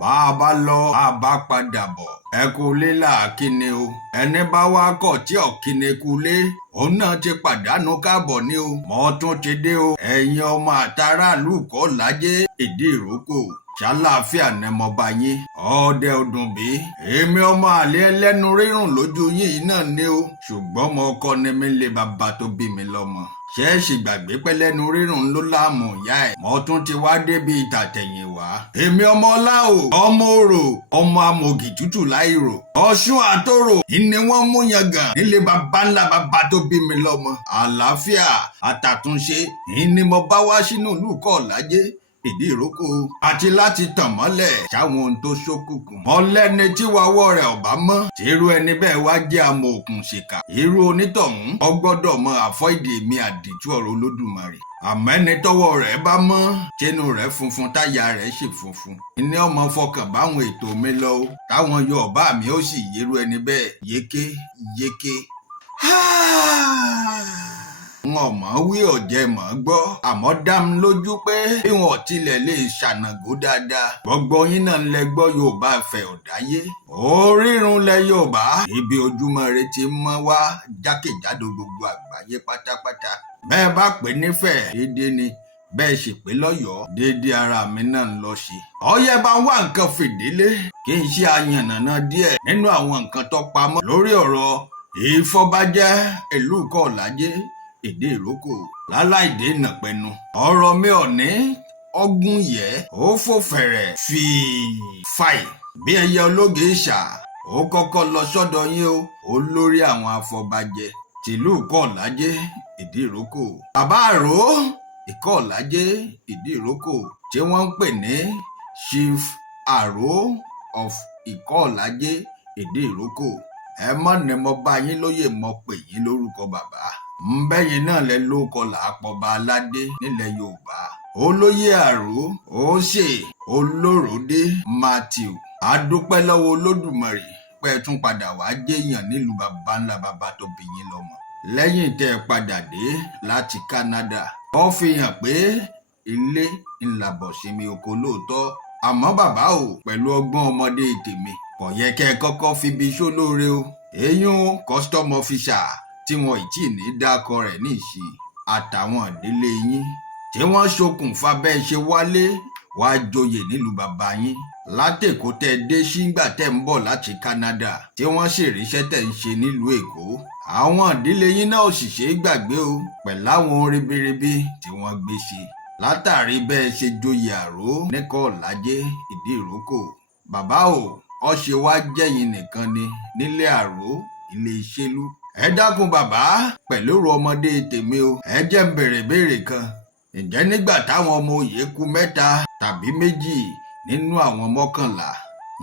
bá a bá lọ bá a bá padà bọ̀ ẹ kú lé làákíni o ẹni bá wá kọ̀ tí ọ̀kíni kú lé òun náà ti pàdánù káàbọ̀ ni o mo tún ti dé o ẹ̀yin ọmọ àtàràlù Ìkọ́làjẹ Ìdíròkò ṣàlàáfíà ní mo bá yín ọdẹ ọdún bí èmi ọmọ àlè ẹlẹ́nu rírùn lójú yín náà ni o ṣùgbọ́n mo kọ́ ni mi lè bàbá tó bí mi lọ́mọ ṣẹ́ẹ̀ṣì gbàgbé pẹ́lẹ́nu rírùn ló láàmú ìyá ẹ̀ mo tún ti wá débi ìtàtẹ̀yìn wá èmi ọmọ ọlá o ọmọ òrò ọmọ amògì tútù láìrò ọ̀ṣun àtòrò ìní wọ́n mú yangàn nílé bàbá ńlá bàbá tó bí mi lọ́mọ àlàáfíà àtàtúnṣe ìní mo bá wá sínú ìlú Ìkọ́làjẹ Ìdíròkò àti láti tàn mọ́lẹ̀ sáwọn ohun tó ṣókùnkùn mọ́lẹ́ni tí wàwọ́ rẹ̀ ọ̀bá mọ́ tírú ẹni bẹ́ẹ̀ wá jẹ́ àmọ́ òkun ṣèkà irú onítọ̀hún ọgbọ́dọ̀ mọ àfọ́ìdè mi àdìtú ọ̀rọ̀ Olódùmarè àmọ́ ẹni tọ́wọ́ rẹ̀ bá mọ́ tẹnu rẹ̀ funfun táyà rẹ̀ sì funfun ìní ọmọ fọkàn báwọn ètò mi lọ o táwọn Yorùbá mi ó sì yérú ẹni bẹ́ẹ̀ yéké wọn mọ̀ wí ọ̀jẹ̀ mọ̀ gbọ́ àmọ́ dá mi lójú pé bí wọn ò tilẹ̀ lè ṣànàgó dáadáa gbogbo yín náà lẹ gbọ́ Yorùbá fẹ̀ ọ̀dáyé orírun lẹ Yorùbá ibi ojúmọ́ rẹ ti mọ́ wá jákèjádò gbogbo àgbáyé pátápátá bẹ́ẹ̀ bá pè nífẹ̀ẹ́ déédéé ni bẹ́ẹ̀ sì pé lọ́yọ̀ọ́ déédéé ara mi náà ń lọ sí. ọyẹ́ bá wá nǹkan fìdílé kí n ṣe àyànnàná díẹ̀ nínú àwọn nǹkan tó pamọ́ lórí ọ̀rọ̀ ìfọbàjẹ́ ìlú Ìkọ́làjẹ Ìdíròkò láláìdé nàpẹnu ọ̀rọ̀ mi ò ní ọgùn yẹ ó fò fẹ̀rẹ̀ fi fàì bí ẹyẹ ológe ṣà ó kọ́kọ́ lọ sọ́dọ̀ yín o olórí àwọn afọbajẹ tìlú Ìkọ́làjẹ Ìdíròkò bàbá àrò Ìkọ́làjẹ Ìdíròkò tí wọ́n ń pè ní Chief Àrò of Ìkọ́làjẹ Ìdíròkò ẹ mọ̀ ní mo bá yín lóye mo pè yín lórúkọ bàbá mbẹ́yìn náà lẹ ló kọlà àpọ̀ba aládé nílẹ̀ Yorùbá olóyè Àrò Òṣè Olóròdé Matthew adúpẹ́ lọ́wọ́ Olódùmarè pé ẹ tún padà wá jẹ́yàn nílùú bàbá ńlá bàbá tó bí yín lọ́mọ lẹ́yìn tẹ́ ẹ padà dé láti Canada ó fi hàn pé ilé ńlá bọ̀ sí mi oko lóòótọ́ àmọ́ bàbá o pẹ̀lú ọgbọ́n ọmọdé tèmi kò yẹ kẹ́ ẹ kọ́kọ́ fi bí sólóore o èyún custom officer tí wọn ì tí ì ní dákọ rẹ̀ ní ìsìn àtàwọn ìdílé yín tí wọ́n ṣokùnfà bẹ́ẹ̀ ṣe wálé wàá joyè nílùú bàbá yín látèkó tẹ́ dé sígbà tẹ́ ń bọ̀ láti Canada tí wọ́n ṣèríṣẹ́ tẹ́ ń ṣe nílùú Èkó àwọn ìdílé yín náà ò sì ṣe é gbàgbé o pẹ̀láwọn ribiribi tí wọ́n gbé ṣe látàrí bẹ́ẹ̀ ṣe joyè Àrò ní Ìkọ́làjẹ Ìdíròkò bàbá o ó ṣe wá jẹ́yìn nìkan ni nílé Àrò ilé Ìṣèlú ẹ dákun bàbá pẹ̀lú ọ̀rọ̀ ọmọdé tèmi o ẹ jẹ́ ń béèrè kan ǹjẹ́ nígbà táwọn ọmọ oyè kù mẹ́ta tàbí méjì nínú àwọn mọ́kànlá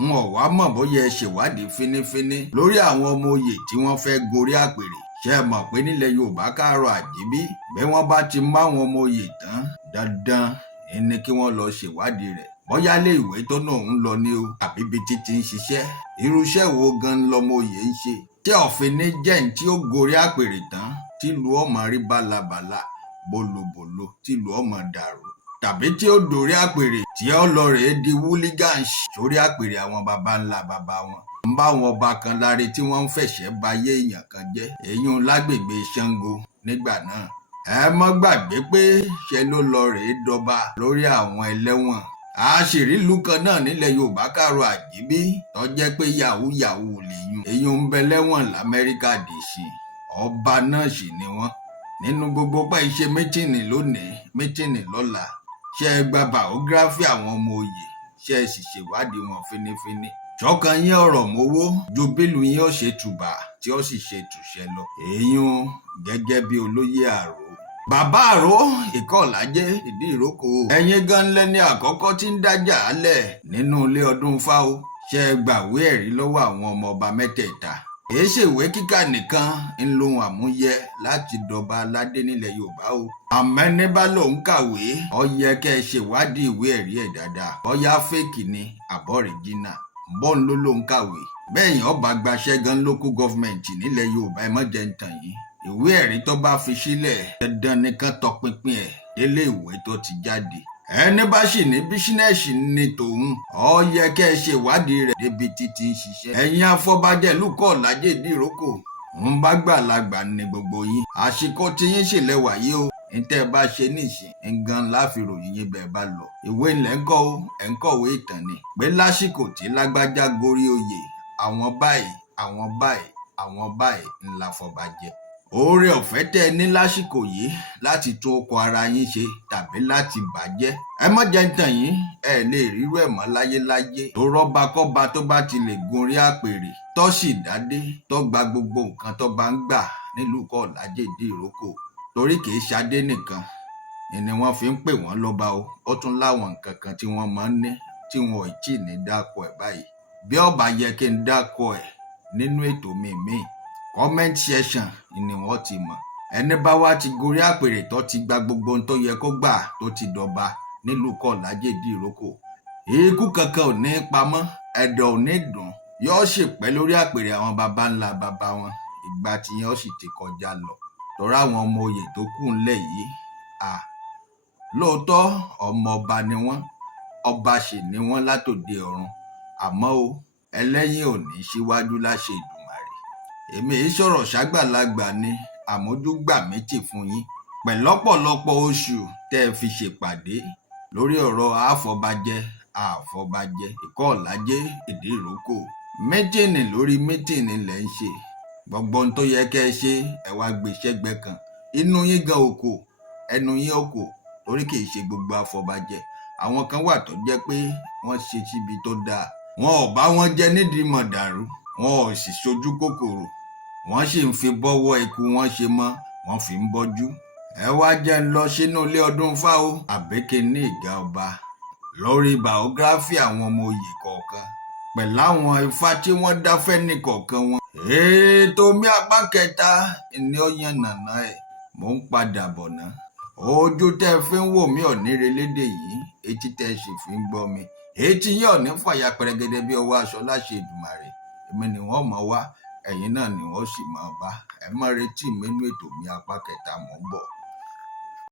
n ò wá mọ̀ bóyá ẹ ṣèwádìí fínífíní lórí àwọn ọmọ oyè tí wọ́n fẹ́ gorí àpèrè ṣé ẹ mọ̀ pé nílẹ̀ Yorùbá káàrọ̀ àjíbí bí wọ́n bá ti mú àwọn ọmọ oyè tán dandan ni kí wọ́n lọ ṣèwádìí rẹ̀ bóyá lé ìwé tó náà ń lọ ní o àbí bí títí ń ṣiṣẹ́ irúṣẹ́ wo gan lọmọ oyè ń ṣe tí ọ̀fìn ní jẹ́ǹ tí ó gorí àpèrè tán tìlú ọmọ rí bálabàla bólobòlo tìlú ọmọ dàrú tàbí tí ó dórí àpèrè tí ó lọ rèé di wúlígàns sórí àpèrè àwọn baba ńlá baba wọn ń bá wọn ọba kan láre tí wọ́n ń fẹ̀ṣẹ̀ bayé èèyàn kan jẹ́ èyún lágbègbè Ṣàngó nígbà náà ẹ mọ́ gbàgbé pé ṣe ló lọ rèé dọba lórí àwọn ẹlẹ́wọ̀n àṣírí ìlú kan náà nílẹ̀ Yorùbá káàrọ̀ àjíbí tó jẹ́ pé yahoo lèyún èyún ń bẹ lẹ́wọ̀n l'Amẹ́ríkà DC ọba náà sì ni wọ́n nínú gbogbo pa iṣẹ́ mítìnì lónìí mítìnì lọ́la ṣe é gba biography àwọn ọmọ oyè ṣe é sì ṣèwádìí wọn fínífíní ṣọ̀kan yín ọ̀rọ̀ mowó ju bílù yín ó ṣe tùbà tí ó sì ṣe tùṣẹ lọ èyún gẹ́gẹ́ bí olóyè Àrò bàbá Àrò Ìkọ́làjẹ Ìdíròkò ẹ̀yin gan lẹ́ni àkọ́kọ́ tí ń dájà álẹ̀ nínú ilé ọdún fáwọ ṣe é gbàwé ẹ̀rí lọ́wọ́ àwọn ọmọ ọba mẹ́tẹ̀ẹ̀ta èé ṣèwé kíkà nìkan ń lohun àmúyẹ láti dọba aládé nílẹ̀ Yorùbá o àmẹ́ni bá lòun kàwé ó yẹ kẹ́ ẹ ṣèwádìí ìwé ẹ̀rí ẹ̀ dáadáa bóyá fẹ́ẹ̀kì ni àbọ̀rìjìnà bọ́ọ̀n ló lòun kàwé bẹ́ẹ̀ yẹn ọba gbaṣẹ́ gan local government nílẹ̀ Yorùbá ẹ má jẹ́ ń tàn yín ìwé ẹ̀rí tó bá fi sílẹ̀ dandan nìkan tọpinpin ẹ̀ délé ìwé tó ti jáde ẹni bá sì ní bísínẹ́sì ní tòun ó yẹ kẹ́ ẹ ṣe ìwádìí rẹ̀ débi títí ń ṣiṣẹ́. ẹ̀yin afọbajẹ lúkọ̀ lájẹ ìdíròkò ń bá gbàlagbà ní gbogbo yín àsìkò tí yín ṣèlẹ̀wà yìí o ntẹ́ bá ṣe níṣìn ngan láfìròyìn yín bẹ́ẹ̀ bá lọ. ìwé ńlẹ̀ ń kọ́ o ẹ̀ ń kọ̀wé ìtàn ni pé lásìkò tí lágbájá gorí oyè àwọn báyìí àwọn báyìí ńlá fọbajẹ. oore ọ̀fẹ́ tẹ́ ẹ ní lásìkò yìí láti tún ọkọ̀ ara yín ṣe tàbí láti bàjẹ́. ẹ má jẹ́ ń tàn yín ẹ lè rírú ẹ̀ mọ́ láyéláyé. tó rọ́ba kọ́ba tó bá ti lè gun orí àpèrè tó sì dádé tó gba gbogbo nǹkan tó bá ń gbà nílùú kọ́ lájẹ ìdíròkò torí kìí ṣadé nìkan ni wọ́n fi ń pè wọ́n lọ́ba o ó tún láwọn nǹkan kan tí wọ́n máa ń ní tí wọn ò tí ì ní dákọ ẹ̀ báyìí. bí ọba yẹ kí n dákọ ẹ̀ nínú ètò mi comment section ni wọ́n ti mọ̀. ẹni bá wá ti gorí àpèrè tó ti gba gbogbo ohun tó yẹ kó gbà tó ti dọba nílùú kọ́ lájẹ ìdíròkò ikú kankan ò ní pamọ́ ẹ̀dọ̀ ò ní dùn yóò sì pẹ́ lórí àpèrè àwọn baba ńlá baba wọn ìgbà tí yóò sì ti kọjá lọ. tọ́ra àwọn ọmọ oyè tó kù ńlẹ̀ yìí lóòótọ́ ọmọ ọba ni wọ́n ọba sì ni wọ́n látòde ọ̀run àmọ́ o ẹlẹ́yìn ò ní síwájú láṣẹ Èdùmàrè. èmi yìí sọ̀rọ̀ ṣàgbàlagbà ni àmójúgbà mi tì fún yín pẹ̀lọ́pọ̀lọpọ̀ oṣù tẹ́ ẹ fi ṣèpàdé lórí ọ̀rọ̀ àfọbajẹ Ìkọ́ọ̀lájẹ Ìdíròkò. mítìnì lórí mítìnì lẹ́ ń ṣe gbogbo ohun tó yẹ kẹ́ ẹ ṣe ẹ wá gbé sẹ́gbẹ́ kan inú yín gan oko ẹnu yín oko torí kì í ṣe gbogbo afọbajẹ. àwọn kan wà tó jẹ́ pé wọ́n ṣe síbi tó dáa wọn ò bá wọn jẹ nídìí mọ̀dàrú wọn ò sì ṣojú kòkòrò wọ́n sì ń fi bọ́wọ́ ikú wọn ṣe mọ́ wọ́n fi ń bọ́jú. ẹ wá jẹ́ ń lọ sínú ilé ọdún fáwọ àbíkí ní ìgá ọba lórí biography àwọn ọmọ oyè kọ̀ọ̀kan pẹ̀lú àwọn ifá tí wọ́n dá fẹ́ni kọ̀ọ̀kan wọn. ètò mi apá kẹta ni ó yan nàná ẹ̀ mò ń padà bọ̀ ná. ojú tẹ́ fi ń wò mí ò ní relédè yìí etí tẹ́ sì fi ń gbọ́ mi etí yín ò ní fàyà pẹrẹgẹdẹ bí ọwọ́ aṣọ láṣẹ Èdùmàrè. èmi ni wọ́n mọ̀ wá ẹ̀yin náà ni wọ́n sì máa bá ẹ má retí mi nínú ètò mi apá kẹta mò ń bọ̀.